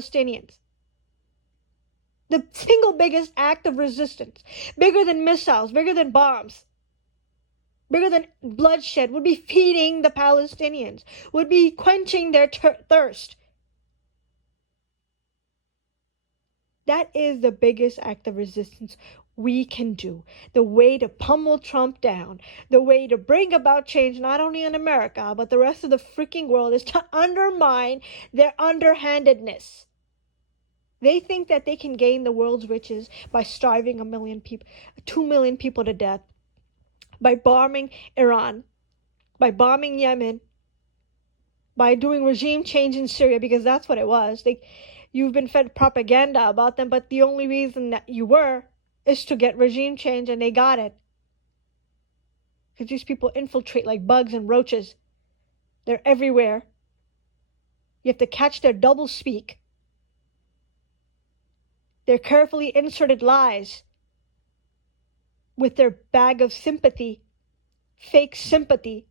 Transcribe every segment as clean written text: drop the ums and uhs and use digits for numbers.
Palestinians. The single biggest act of resistance, bigger than missiles, bigger than bombs, bigger than bloodshed, would be feeding the Palestinians, would be quenching their thirst. That is the biggest act of resistance we can do. The way to pummel Trump down, the way to bring about change, not only in America, but the rest of the freaking world, is to undermine their underhandedness. They think that they can gain the world's riches by starving 1 million people, 2 million people to death, by bombing Iran, by bombing Yemen, by doing regime change in Syria, because that's what it was. You've been fed propaganda about them, but the only reason that you were is to get regime change, and they got it. Because these people infiltrate like bugs and roaches. They're everywhere. You have to catch their double speak. Their carefully inserted lies with their bag of sympathy, fake sympathy.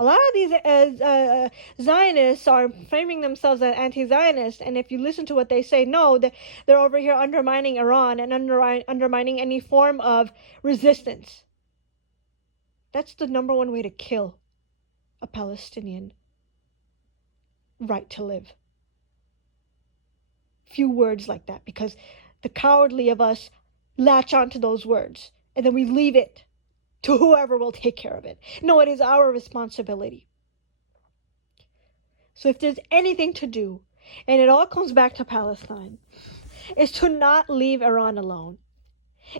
A lot of these Zionists are framing themselves as anti-Zionist, and if you listen to what they say, no, they're over here undermining Iran and undermining any form of resistance. That's the number one way to kill a Palestinian right to live. Few words like that, because the cowardly of us latch onto those words, and then we leave it to whoever will take care of it. No, it is our responsibility. So if there's anything to do, and it all comes back to Palestine, is to not leave Iran alone.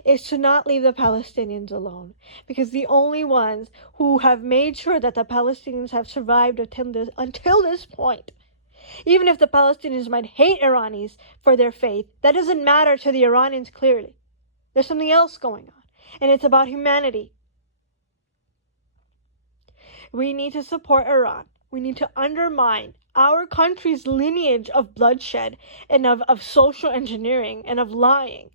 Is to not leave the Palestinians alone. Because the only ones who have made sure that the Palestinians have survived until this point, even if the Palestinians might hate Iranis for their faith, that doesn't matter to the Iranians clearly. There's something else going on, and it's about humanity. We need to support Iran. We need to undermine our country's lineage of bloodshed and of social engineering and of lying.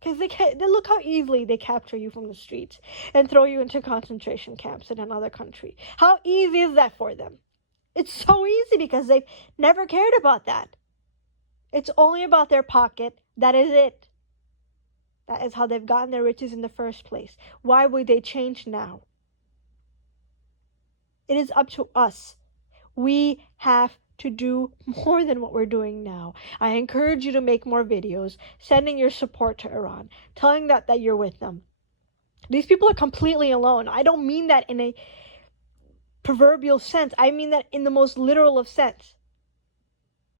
Because they look how easily they capture you from the streets and throw you into concentration camps in another country. How easy is that for them? It's so easy because they've never cared about that. It's only about their pocket. That is it. That is how they've gotten their riches in the first place. Why would they change now? It is up to us. We have to do more than what we're doing now. I encourage you to make more videos, sending your support to Iran, telling that you're with them. These people are completely alone. I don't mean that in a proverbial sense. I mean that in the most literal of sense.